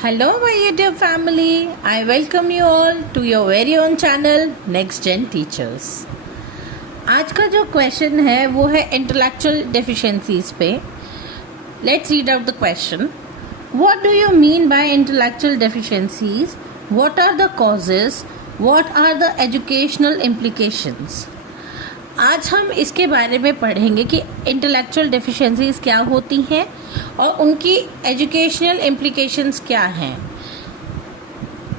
Hello my YouTube family, I welcome you all to your very own channel Next Gen Teachers। आज का जो question है वो है इंटेलेक्चुअल डेफिशिएंसीज पे। Let's read out the question. What do you mean by intellectual deficiencies? What are the causes? What are the educational implications? आज हम इसके बारे में पढ़ेंगे कि इंटेलेक्चुअल डेफिशिएंसीज क्या होती हैं और उनकी एजुकेशनल इम्प्लीकेशंस क्या हैं,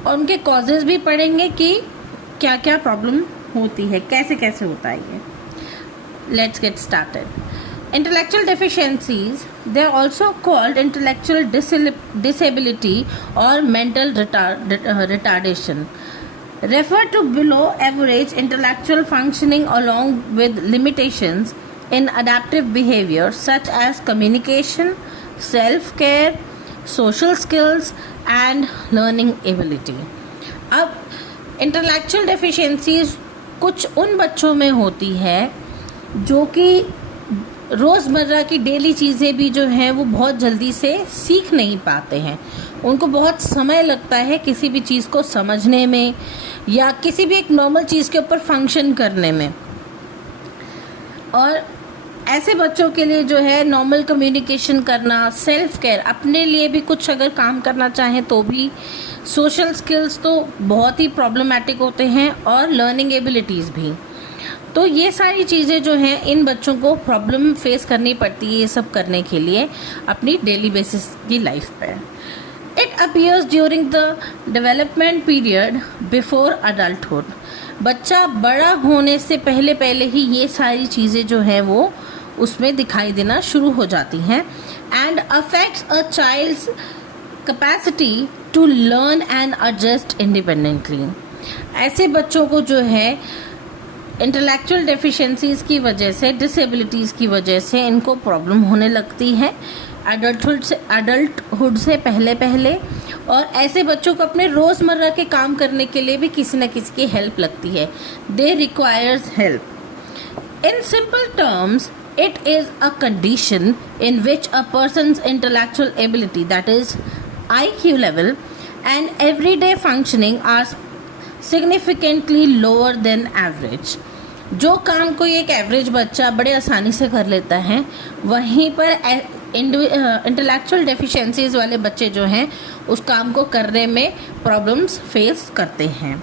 और उनके कॉजेज भी पढ़ेंगे कि क्या क्या प्रॉब्लम होती है, कैसे कैसे होता है ये। Let's get started. Intellectual deficiencies, they are also called intellectual disability और mental retardation, refer to below average intellectual functioning along with limitations in adaptive behavior such as communication, self-care, social skills and learning ability। अब intellectual deficiencies कुछ उन बच्चों में होती है जो कि रोज़मर्रा की डेली चीज़ें भी जो हैं वो बहुत जल्दी से सीख नहीं पाते हैं। उनको बहुत समय लगता है किसी भी चीज़ को समझने में या किसी भी एक नॉर्मल चीज़ के ऊपर फंक्शन करने में। और ऐसे बच्चों के लिए जो है नॉर्मल कम्युनिकेशन करना, सेल्फ केयर, अपने लिए भी कुछ अगर काम करना चाहें तो भी, सोशल स्किल्स तो बहुत ही प्रॉब्लमेटिक होते हैं और लर्निंग एबिलिटीज़ भी। तो ये सारी चीज़ें जो हैं इन बच्चों को प्रॉब्लम फेस करनी पड़ती है ये सब करने के लिए अपनी डेली बेसिस की लाइफ पे। It appears during the development period before adulthood. बच्चा बड़ा होने से पहले पहले ही ये सारी चीज़ें जो हैं वो उसमें दिखाई देना शुरू हो जाती हैं। And affects a child's capacity to learn and adjust independently. ऐसे बच्चों को जो है इंटेलेक्चुअल डेफिशिएंसीज की वजह से, डिसेबिलिटीज़ की वजह से इनको प्रॉब्लम होने लगती है अडल्टहुड से पहले पहले। और ऐसे बच्चों को अपने रोज़मर्रा के काम करने के लिए भी किसी न किसी की हेल्प लगती है। They requires help. In simple terms, it is a condition in which a person's intellectual ability, that is IQ level, and everyday functioning are significantly lower than average। जो काम कोई एक एवरेज बच्चा बड़े आसानी से कर लेता है, वहीं पर इंटेलेक्चुअल डेफिशिएंसीज वाले बच्चे जो हैं उस काम को करने में प्रॉब्लम्स फेस करते हैं।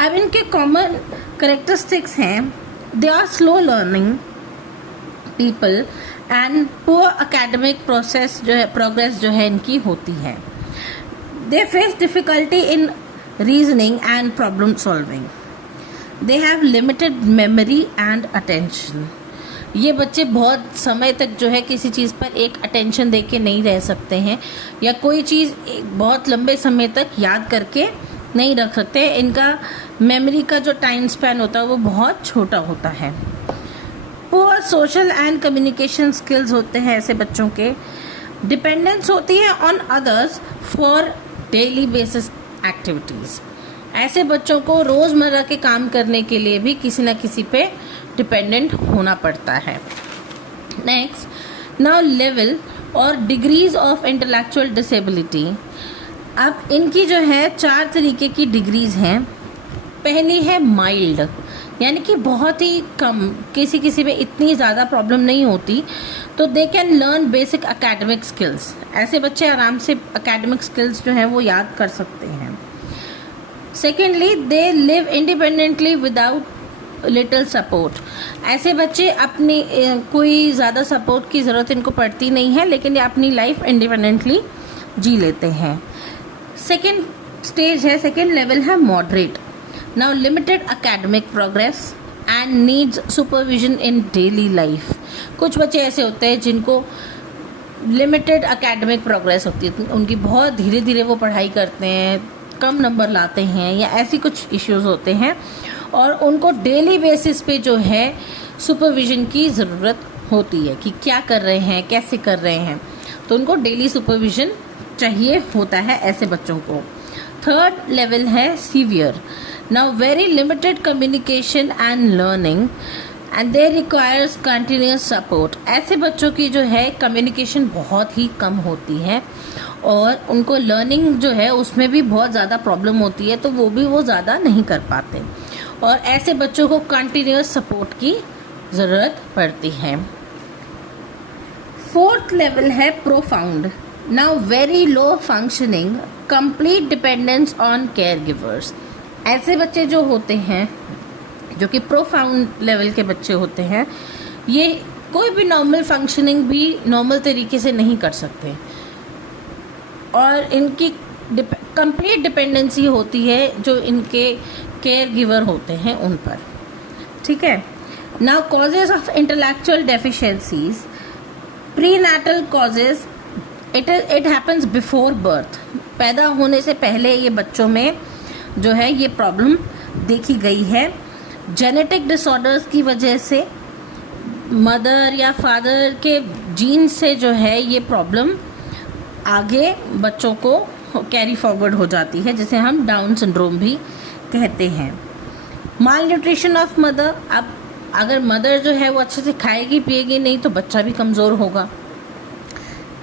अब इनके कॉमन करेक्टरिस्टिक्स हैं, they are slow learning people and poor academic progress जो है इनकी होती है। They face difficulty in reasoning and problem solving. They have limited memory and attention. ये बच्चे बहुत समय तक जो है किसी चीज़ पर एक अटेंशन दे के नहीं रह सकते हैं या कोई चीज़ बहुत लंबे समय तक याद करके नहीं रख सकते। इनका मेमोरी का जो टाइम स्पैन होता है वो बहुत छोटा होता है। Poor social and communication skills होते हैं ऐसे बच्चों के। डिपेंडेंस होती है on others for daily basis activities. ऐसे बच्चों को रोज़मर्रा के काम करने के लिए भी किसी न किसी पे डिपेंडेंट होना पड़ता है। नेक्स्ट, नाउ लेवल और डिग्रीज ऑफ इंटेलेक्चुअल डिसेबिलिटी। अब इनकी जो है 4 तरीके की डिग्रीज हैं। पहली है माइल्ड, यानी कि बहुत ही कम, किसी में इतनी ज़्यादा प्रॉब्लम नहीं होती, तो they can learn basic academic skills. ऐसे बच्चे आराम से एकेडमिक स्किल्स जो हैं वो याद कर सकते हैं। Secondly, they live independently without little support. ऐसे बच्चे अपनी कोई ज़्यादा सपोर्ट की ज़रूरत इनको पड़ती नहीं है, लेकिन ये अपनी लाइफ इंडिपेंडेंटली जी लेते हैं। सेकेंड स्टेज है, सेकेंड लेवल है moderate. Now limited academic progress and needs supervision in daily life. कुछ बच्चे ऐसे होते हैं जिनको लिमिटेड एकेडमिक प्रोग्रेस होती है, उनकी बहुत धीरे धीरे वो पढ़ाई करते हैं, कम नंबर लाते हैं या ऐसी कुछ इश्यूज होते हैं और उनको डेली बेसिस पे जो है सुपरविजन की ज़रूरत होती है कि क्या कर रहे हैं, कैसे कर रहे हैं, तो उनको डेली सुपरविजन चाहिए होता है ऐसे बच्चों को। थर्ड लेवल है severe. Now very limited communication and learning and they requires continuous support. ऐसे बच्चों की जो है कम्युनिकेशन बहुत ही कम होती है और उनको लर्निंग जो है उसमें भी बहुत ज़्यादा प्रॉब्लम होती है, तो वो ज़्यादा नहीं कर पाते, और ऐसे बच्चों को कंटिन्यूअस सपोर्ट की ज़रूरत पड़ती है। फोर्थ लेवल है profound. Now very low functioning, complete dependence on care givers. ऐसे बच्चे जो होते हैं, जो कि प्रोफाउंड लेवल के बच्चे होते हैं, ये कोई भी नॉर्मल फंक्शनिंग भी नॉर्मल तरीके से नहीं कर सकते, और इनकी कंप्लीट डिपेंडेंसी होती है जो इनके केयर गिवर होते हैं उन पर। ठीक है। Now causes of intellectual deficiencies, prenatal causes, it happens before birth. पैदा होने से पहले ये बच्चों में जो है ये प्रॉब्लम देखी गई है। जेनेटिक डिसऑर्डर्स की वजह से मदर या फादर के जीन से जो है ये प्रॉब्लम आगे बच्चों को कैरी फॉरवर्ड हो जाती है, जिसे हम डाउन सिंड्रोम भी कहते हैं। माल न्यूट्रिशन ऑफ मदर, अब अगर मदर जो है वो अच्छे से खाएगी पिएगी नहीं तो बच्चा भी कमज़ोर होगा।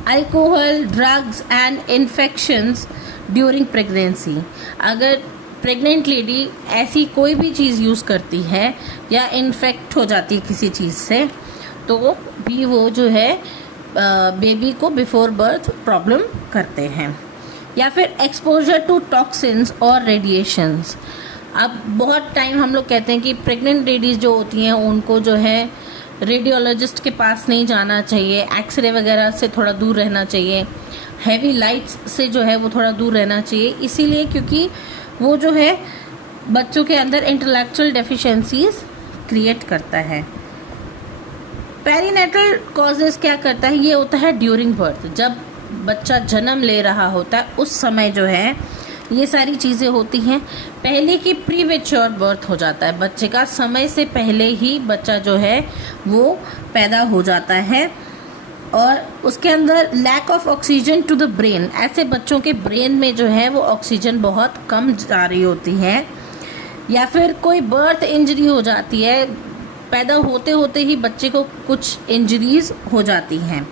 Alcohol, drugs and infections during pregnancy, अगर प्रेग्नेंट लेडी ऐसी कोई भी चीज़ यूज़ करती है या इन्फेक्ट हो जाती है किसी चीज़ से, तो भी वो जो है बेबी को बिफोर बर्थ प्रॉब्लम करते हैं। या फिर एक्सपोजर टू टॉक्सिन्स और रेडिएशंस, अब बहुत टाइम हम लोग कहते हैं कि प्रेग्नेंट लेडीज़ जो होती हैं उनको जो है रेडियोलॉजिस्ट के पास नहीं जाना चाहिए, एक्सरे वगैरह से थोड़ा दूर रहना चाहिए, हैवी लाइट्स से जो है वो थोड़ा दूर रहना चाहिए, इसीलिए क्योंकि वो जो है बच्चों के अंदर इंटेलेक्चुअल डेफिशिएंसीज क्रिएट करता है। पेरीनेटल कॉजेज क्या करता है, ये होता है ड्यूरिंग बर्थ, जब बच्चा जन्म ले रहा होता है उस समय जो है ये सारी चीज़ें होती हैं। पहले की प्रीमेच्योर बर्थ हो जाता है, बच्चे का समय से पहले ही बच्चा जो है वो पैदा हो जाता है, और उसके अंदर lack of oxygen to the brain, ऐसे बच्चों के ब्रेन में जो है वो ऑक्सीजन बहुत कम जा रही होती है। या फिर कोई बर्थ इंजरी हो जाती है, पैदा होते होते ही बच्चे को कुछ इंजरीज हो जाती हैं।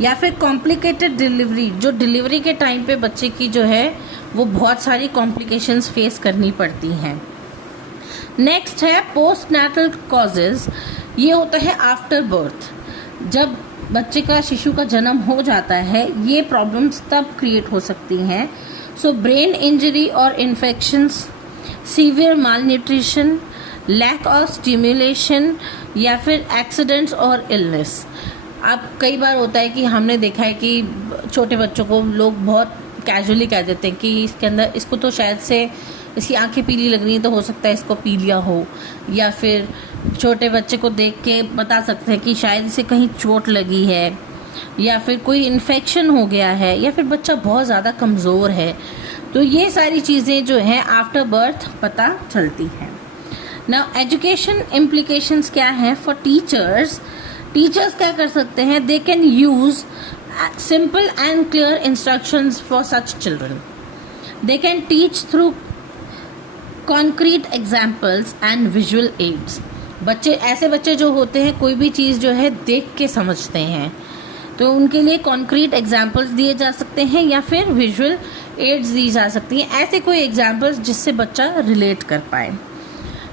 या फिर कॉम्प्लिकेटेड डिलीवरी, जो डिलीवरी के टाइम पे बच्चे की जो है वो बहुत सारी कॉम्प्लिकेशंस फेस करनी पड़ती हैं। नेक्स्ट है पोस्ट नेटल कॉजेज, ये होता है आफ्टर बर्थ, जब बच्चे का शिशु का जन्म हो जाता है ये प्रॉब्लम्स तब क्रिएट हो सकती हैं। सो ब्रेन इंजरी और infections, severe malnutrition, lack of stimulation, या फिर एक्सीडेंट्स और इलनेस। अब कई बार होता है कि हमने देखा है कि छोटे बच्चों को लोग बहुत कैजुअली कह देते हैं कि इसके अंदर इसको तो शायद से इसकी आंखें पीली लग रही हैं तो हो सकता है इसको पीलिया हो, या फिर छोटे बच्चे को देख के बता सकते हैं कि शायद इसे कहीं चोट लगी है, या फिर कोई इन्फेक्शन हो गया है, या फिर बच्चा बहुत ज़्यादा कमज़ोर है। तो ये सारी चीज़ें जो हैं आफ्टर बर्थ पता चलती हैं। नाउ एजुकेशन इम्प्लीकेशंस क्या हैं फॉर टीचर्स। टीचर्स क्या कर सकते हैं, they can use simple and clear instructions for such children. They can teach through concrete examples and visual aids. बच्चे, ऐसे बच्चे जो होते हैं कोई भी चीज़ जो है देख के समझते हैं, तो उनके लिए कॉन्क्रीट एग्जाम्पल्स दिए जा सकते हैं या फिर विजुअल एड्स दी जा सकती हैं, ऐसे कोई एग्जाम्पल्स जिससे बच्चा रिलेट कर पाए।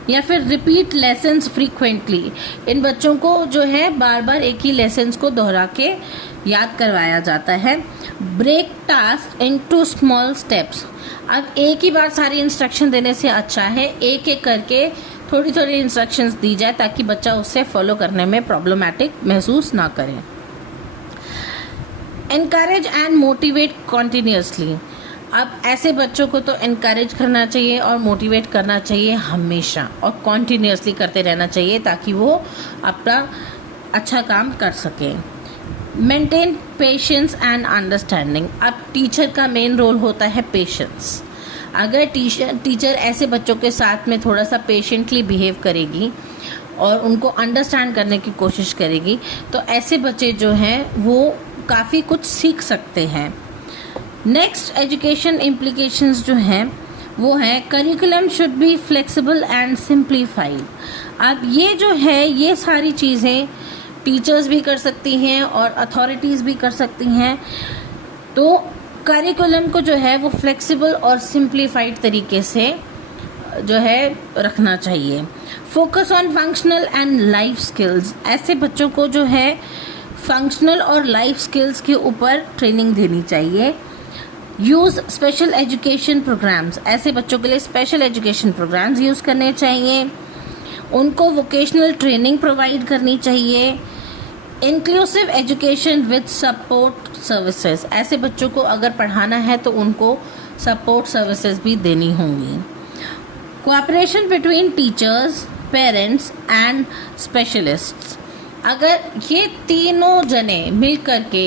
या फिर रिपीट लेसन्स फ्रीक्वेंटली, इन बच्चों को जो है बार बार एक ही लेसन्स को दोहरा के याद करवाया जाता है। Break task into small steps, अब एक ही बार सारी इंस्ट्रक्शन देने से अच्छा है एक एक करके थोड़ी थोड़ी इंस्ट्रक्शंस दी जाए ताकि बच्चा उससे फॉलो करने में प्रॉब्लमैटिक महसूस ना करे। एनकरेज एंड मोटिवेट कॉन्टिन्यूसली, अब ऐसे बच्चों को तो एनकरेज करना चाहिए और मोटिवेट करना चाहिए हमेशा, और कॉन्टिन्यूसली करते रहना चाहिए ताकि वो अपना अच्छा काम कर सकें। मेंटेन पेशेंस एंड अंडरस्टैंडिंग, अब टीचर का मेन रोल होता है पेशेंस। अगर टीचर ऐसे बच्चों के साथ में थोड़ा सा पेशेंटली बिहेव करेगी और उनको अंडरस्टैंड करने की कोशिश करेगी तो ऐसे बच्चे जो हैं वो काफ़ी कुछ सीख सकते हैं। नेक्स्ट एजुकेशन इम्प्लीकेशंस जो हैं वो है curriculum should be flexible and simplified. अब ये जो है ये सारी चीज़ें टीचर्स भी कर सकती हैं और अथॉरिटीज़ भी कर सकती हैं। तो करिकुलम को जो है वो फ्लेक्सिबल और सिंप्लीफाइड तरीके से जो है रखना चाहिए। Focus on functional and life skills, ऐसे बच्चों को जो है फंक्शनल और लाइफ स्किल्स के ऊपर ट्रेनिंग देनी चाहिए। यूज़ स्पेशल एजुकेशन प्रोग्राम्स, ऐसे बच्चों के लिए स्पेशल एजुकेशन प्रोग्राम्स यूज़ करने चाहिए। उनको वोकेशनल ट्रेनिंग प्रोवाइड करनी चाहिए। Inclusive education with support services, ऐसे बच्चों को अगर पढ़ाना है तो उनको सपोर्ट सर्विसेज भी देनी होंगी। Cooperation between teachers, parents and specialists, अगर ये तीनों जने मिल करके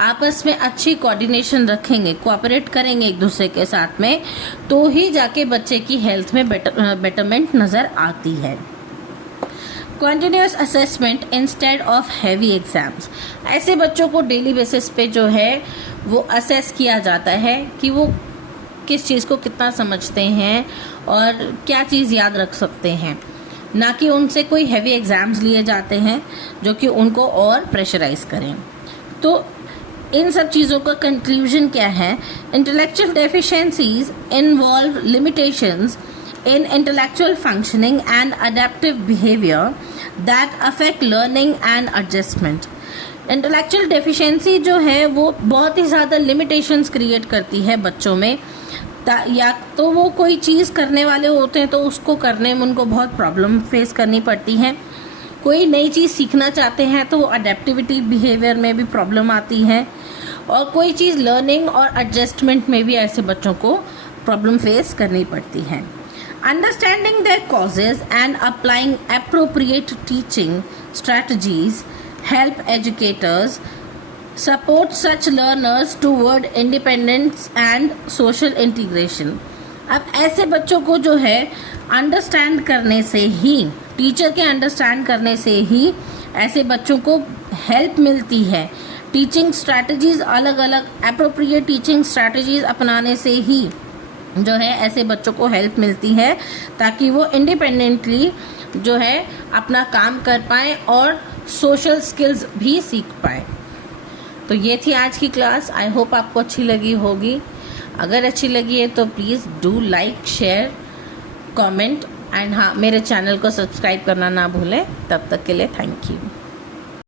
आपस में अच्छी कोऑर्डिनेशन रखेंगे, कोऑपरेट करेंगे एक दूसरे के साथ में, तो ही जाके बच्चे की हेल्थ में बेटरमेंट नज़र आती है। Continuous assessment instead of heavy exams, ऐसे बच्चों को डेली बेसिस पे जो है वो असेस किया जाता है कि वो किस चीज़ को कितना समझते हैं और क्या चीज़ याद रख सकते हैं, ना कि उनसे कोई हैवी एग्ज़ाम्स लिए जाते हैं जो कि उनको और प्रेशराइज करें। तो इन सब चीज़ों का कंक्लूजन क्या है? Intellectual deficiencies involve limitations in intellectual functioning and adaptive behavior that affect learning and adjustment. Intellectual deficiency जो है वो बहुत ही ज़्यादा लिमिटेशंस क्रिएट करती है बच्चों में, या तो वो कोई चीज़ करने वाले होते हैं तो उसको करने में उनको बहुत प्रॉब्लम फेस करनी पड़ती है। कोई नई चीज़ सीखना चाहते हैं तो वो अडेप्टिविटी बिहेवियर में भी प्रॉब्लम आती है, और कोई चीज़ लर्निंग और एडजस्टमेंट में भी ऐसे बच्चों को प्रॉब्लम फेस करनी पड़ती है। Understanding their causes and applying appropriate teaching strategies help educators support such learners toward independence and social integration. अब ऐसे बच्चों को जो है अंडरस्टैंड करने से ही, टीचर के अंडरस्टैंड करने से ही ऐसे बच्चों को हेल्प मिलती है। टीचिंग स्ट्रैटेजीज अलग अलग एप्रोप्रिएट टीचिंग स्ट्रैटेजीज अपनाने से ही जो है ऐसे बच्चों को हेल्प मिलती है, ताकि वो इंडिपेंडेंटली जो है अपना काम कर पाएँ और सोशल स्किल्स भी सीख पाएँ। तो ये थी आज की क्लास। आई होप आपको अच्छी लगी होगी। अगर अच्छी लगी है तो please do like, share, comment and हाँ, मेरे चैनल को सब्सक्राइब करना ना भूलें। तब तक के लिए थैंक यू।